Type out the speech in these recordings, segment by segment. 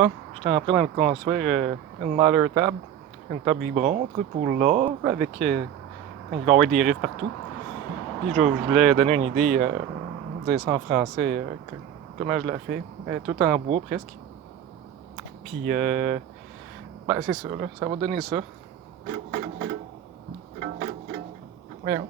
Bon, j'étais en train de construire une mother tab, une table vibrante pour là, avec. Il va y avoir des riffs partout. Puis je voulais donner une idée, dire ça en français, comment je la fais. Elle est tout en bois presque. Puis, ben c'est ça, là, ça va donner ça. Voyons.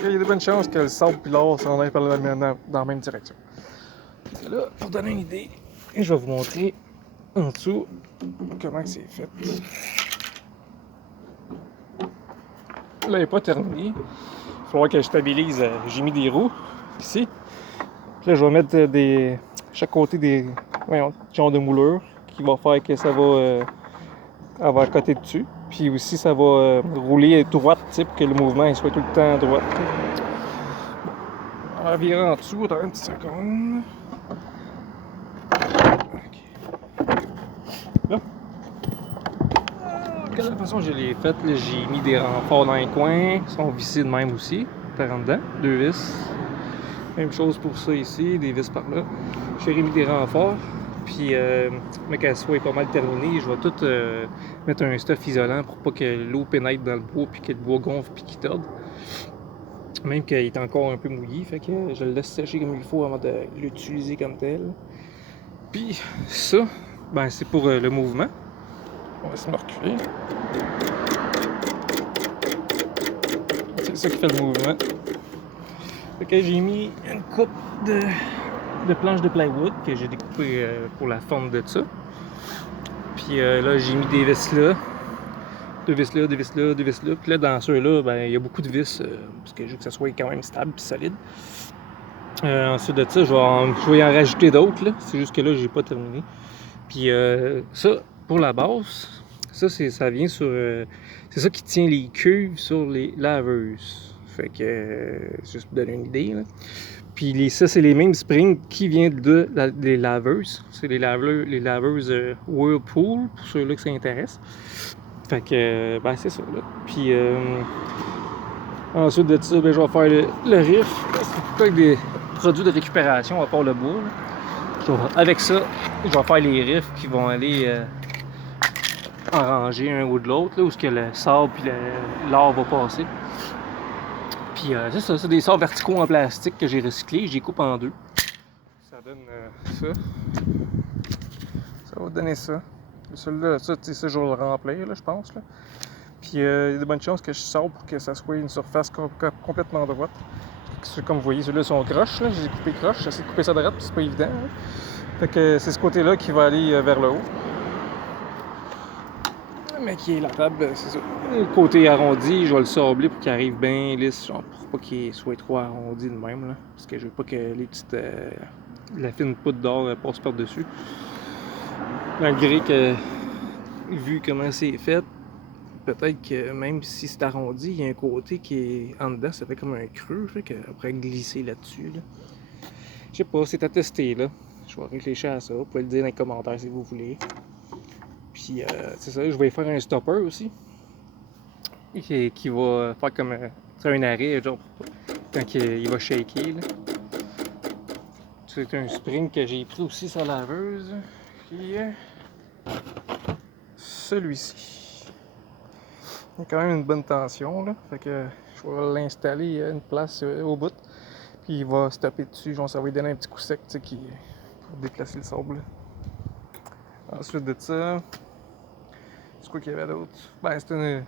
Il y a de bonnes chances que le sable et l'or s'en aillent dans la même direction. Et là, pour donner une idée, je vais vous montrer en dessous comment c'est fait. Là, il n'est pas terminé. Il va falloir que je stabilise. J'ai mis des roues ici. Puis là, je vais mettre chaque côté des genres de moulures qui va faire que ça va avoir à côté dessus. Puis aussi, ça va rouler droite, pour que le mouvement il soit tout le temps à droite. On va virer en dessous, attends une petite seconde. Là. De la façon que je l'ai faite, j'ai mis des renforts dans les coins. Ils sont vissés de même aussi. Par en dedans, 2 vis. Même chose pour ça ici, des vis par là. J'ai remis des renforts. Puis, mais qu'elle soit pas mal terminée, je vais tout mettre un stuff isolant pour pas que l'eau pénètre dans le bois puis que le bois gonfle puis qu'il torde. Même qu'il est encore un peu mouillé, fait que je le laisse sécher comme il faut avant de l'utiliser comme tel. Puis ça, ben c'est pour le mouvement. On va se me reculer. C'est ça qui fait le mouvement. Fait que j'ai mis une coupe de planches de plywood que j'ai découpé pour la forme de ça. Puis là, j'ai mis des vis là. 2 vis là, 2 vis là, 2 vis là. Puis là, dans ceux-là, ben, il y a beaucoup de vis parce que je veux que ça soit quand même stable et solide. Ensuite de ça, je vais en rajouter d'autres. C'est juste que là, j'ai pas terminé. Puis ça, pour la base, ça vient sur. C'est ça qui tient les cuves sur les laveuses. Fait que, juste pour donner une idée. Là. Puis ça, c'est les mêmes springs qui viennent des laveuses. C'est les laveuses Whirlpool, pour ceux-là que ça intéresse. Fait que, ben c'est ça, là. Puis, ensuite de ça, ben, je vais faire le riff. C'est avec des produits de récupération, à part le bois. Avec ça, je vais faire les riffs qui vont aller en rangée un ou de l'autre, où ce que le sable et l'or va passer. Puis, c'est ça, c'est des sorts verticaux en plastique que j'ai recyclés. Je les coupe en deux. Ça donne ça. Ça va donner ça. Celui-là, ça, je vais le remplir, là, je pense. Là. Puis il y a de bonnes chances que je sors pour que ça soit une surface complètement droite. Comme vous voyez, ceux-là sont croches. Là. J'ai coupé croche. J'essaie de couper ça droite, puis c'est pas évident. Là. Fait que c'est ce côté-là qui va aller vers le haut. Mais qui est la table, c'est ça. Le côté arrondi, je vais le sabler pour qu'il arrive bien lisse, genre pour pas qu'il soit trop arrondi de même. Là. Parce que je veux pas que les petites. La fine poudre d'or passe par-dessus. Malgré que, vu comment c'est fait, peut-être que même si c'est arrondi, il y a un côté qui est en dedans, ça fait comme un creux, fait qu'on pourrait glisser là-dessus. Là. Je sais pas, c'est à tester là. Je vais réfléchir à ça. Vous pouvez le dire dans les commentaires si vous voulez. Puis c'est ça, je vais faire un stopper aussi. Qui va faire comme un arrêt, genre quand il va shaker. Là. C'est un spring que j'ai pris aussi sur la laveuse. Puis celui-ci. Il y a quand même une bonne tension, là. Fait que je vais l'installer à une place au bout. Puis il va se taper dessus. Genre, ça va lui donner un petit coup sec, pour déplacer le sable. Là. Ensuite de ça, c'est quoi qu'il y avait d'autre? Ben, c'est une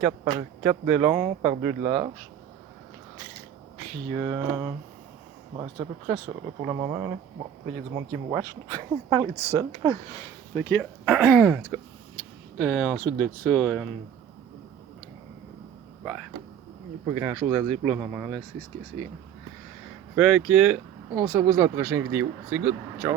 4 de long par 2 de large. Puis, ben, c'est à peu près ça, là, pour le moment. Là. Bon, il y a du monde qui me watch. Parler tout seul. Fait que, en tout cas, ensuite de ça, ben, il n'y a pas grand chose à dire pour le moment, là, c'est ce que c'est. Fait que, on se revoit dans la prochaine vidéo. C'est good, ciao!